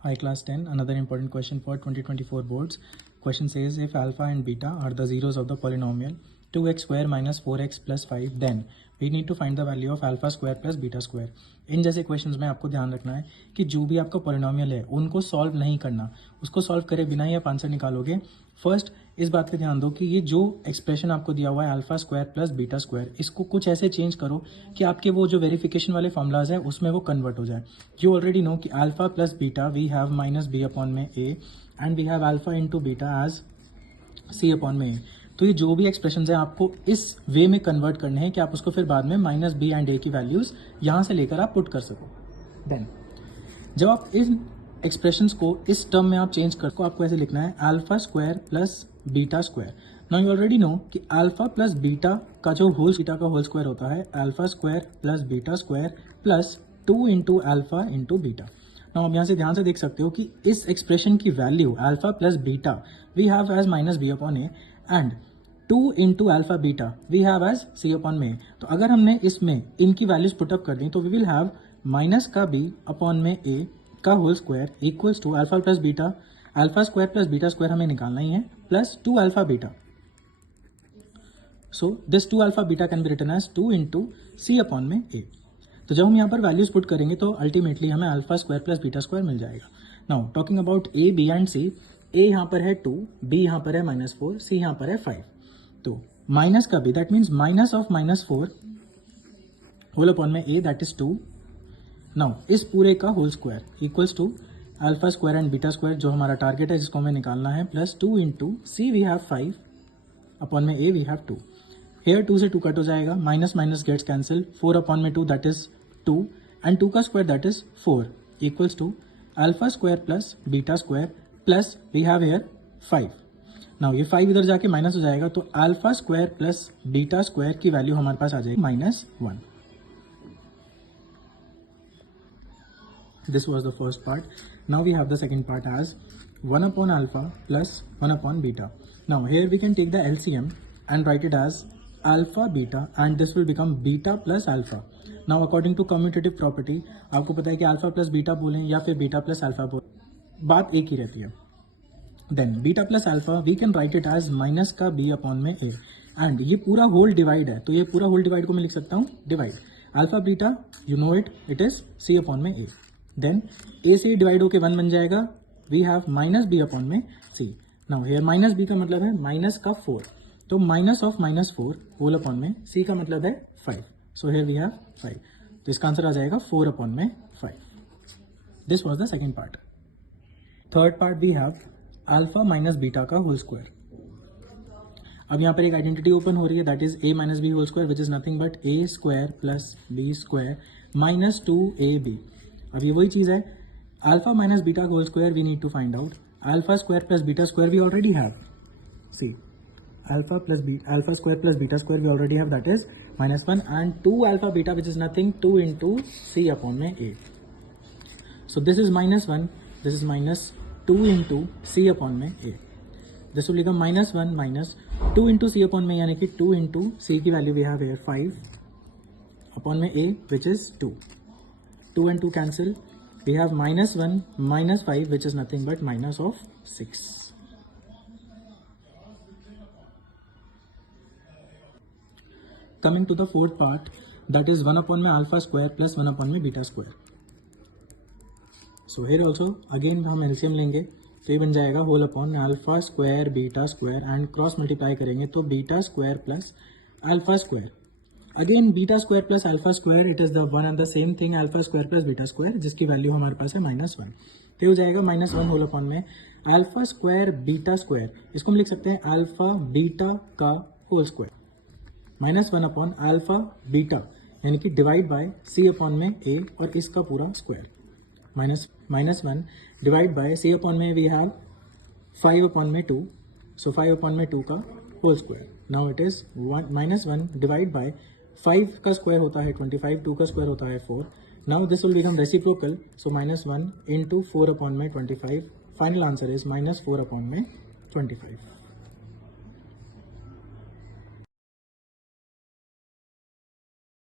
Hi class 10, another important question for 2024 boards. Question says if alpha and beta are the zeros of the polynomial 2x square minus 4x plus 5, then we need to find the value of alpha square plus beta square. इन जैसे questions में आपको ध्यान रखना है कि जो भी आपका पॉलिनोमियल है उनको सॉल्व नहीं करना, उसको सॉल्व करे बिना ही आप आंसर निकालोगे. फर्स्ट इस बात पे ध्यान दो कि ये जो एक्सप्रेशन आपको दिया हुआ है alpha square plus beta square, इसको कुछ ऐसे चेंज करो कि आपके वो जो वेरिफिकेशन वाले फॉर्मूलाज है उसमें वो कन्वर्ट हो जाए. यू ऑलरेडी नो कि alpha plus beta we have minus b upon में a and we have alpha into beta as c upon में ए. तो ये जो भी एक्सप्रेशन है आपको इस वे में कन्वर्ट करने हैं कि आप उसको फिर बाद में माइनस बी एंड ए की वैल्यूज यहाँ से लेकर आप पुट कर सको. देन जब आप इन एक्सप्रेशंस को इस टर्म में आप चेंज कर, आपको ऐसे लिखना है alpha square plus beta square. Now you already know कि अल्फा प्लस बीटा का जो बीटा का होल स्क्वायर होता है alpha square plus beta square plus 2 into alpha into beta. Now आप यहाँ से ध्यान से देख सकते हो कि इस एक्सप्रेशन की value alpha plus beta we have as minus b upon a and 2 into alpha beta we have as c upon में. तो अगर हमने इसमें इनकी वैल्यूज पुटअप कर दी तो वी विल हैव माइनस का बी अपॉन में ए का whole square equals to alpha plus beta, alpha square plus beta square हमें निकालना ही है, plus 2 alpha beta. So this 2 alpha beta can be written as 2 into c upon में a. तो जब हम यहाँ पर वैल्यूज पुट करेंगे तो अल्टीमेटली हमें alpha square plus beta square मिल जाएगा. Now talking about a b and c, a यहाँ पर है 2, बी यहाँ पर है -4, सी यहाँ पर है 5. तो माइनस का b that means minus of -4 whole upon में ए दैट इज 2. नाउ इस पूरे का whole square equals to alpha square and beta square जो हमारा टारगेट है जिसको हमें निकालना है, plus 2 into c we have 5 upon में ए वी हैव 2. हेयर 2 से 2 कट हो जाएगा, minus minus gets cancel, 4 upon में 2 दैट इज 2 एंड 2 का square that is 4 equals to alpha square plus beta square plus we have here 5. Now ये 5 इधर जाके minus हो जाएगा तो alpha square plus beta square की वैल्यू हमारे पास आ जाएगी -1. This was the first part. Now we have the second part as 1 upon alpha plus 1 upon beta. Now here we can take the LCM and write it as alpha beta and this will become beta plus alpha. Now according to commutative property आपको पता है कि alpha plus beta बोलें या फिर beta plus alpha बोलें, बात एक ही रहती है. Then beta plus alpha we can write it as minus का b upon में a and ये पूरा होल डिवाइड है तो ये पूरा होल डिवाइड को मैं लिख सकता हूँ divide. Alpha beta you know it is c upon में a. देन a से डिवाइड होके 1 बन जाएगा, we have minus b upon में c. Now here minus b का मतलब है माइनस का 4, तो माइनस ऑफ -4 होल अपॉन में c का मतलब है 5. So here we have 5. तो इसका आंसर आ जाएगा 4 अपॉन में 5. This was the second part. Third part we have alpha minus beta का होल स्क्वायर. अब यहाँ पर एक आइडेंटिटी ओपन हो रही है that is a minus b whole square which is nothing but a square plus b square minus 2ab. अब ये वही चीज़ है, अल्फा माइनस बीटा का whole square we need to find out. Alpha square plus beta square we already have, C alpha square plus beta square we already have that is -1 and 2 alpha beta which is nothing 2 into c upon में a. So this is -1, this is -2 into c upon में a. This will become -1 minus 2 into c upon में यानी कि 2 into c की value we have here 5 upon में a which is 2. 2 and 2 cancel, we have -1 minus 5 which is nothing but minus of 6. Coming to the fourth part, that is 1 upon में alpha square plus 1 upon में beta square. So here also again हम LCM लेंगे तो ये बन जाएगा whole upon alpha square beta square and cross multiply करेंगे तो beta square plus alpha square. Again beta square plus alpha square it is the one and the same thing alpha square plus beta square जिसकी value हमारे पास है -1. तो हो जाएगा -1 whole upon में अल्फा स्क्वायर बीटा स्क्वायर, इसको हम लिख सकते हैं अल्फा बीटा का whole square -1 upon alpha beta यानी कि डिवाइड बाय सी अपॉन में a और इसका पूरा square -1 divide by c upon में वी हैव 5 अपॉन में 2, सो 5 अपॉन में 2 का whole square. Now it is -1 divide by 5 का स्क्वायर होता है 25, 2 का स्क्वायर होता है 4. Now this will become reciprocal, so -1 into 4 upon में 25. फाइनल आंसर इज -4 अपॉन में 25.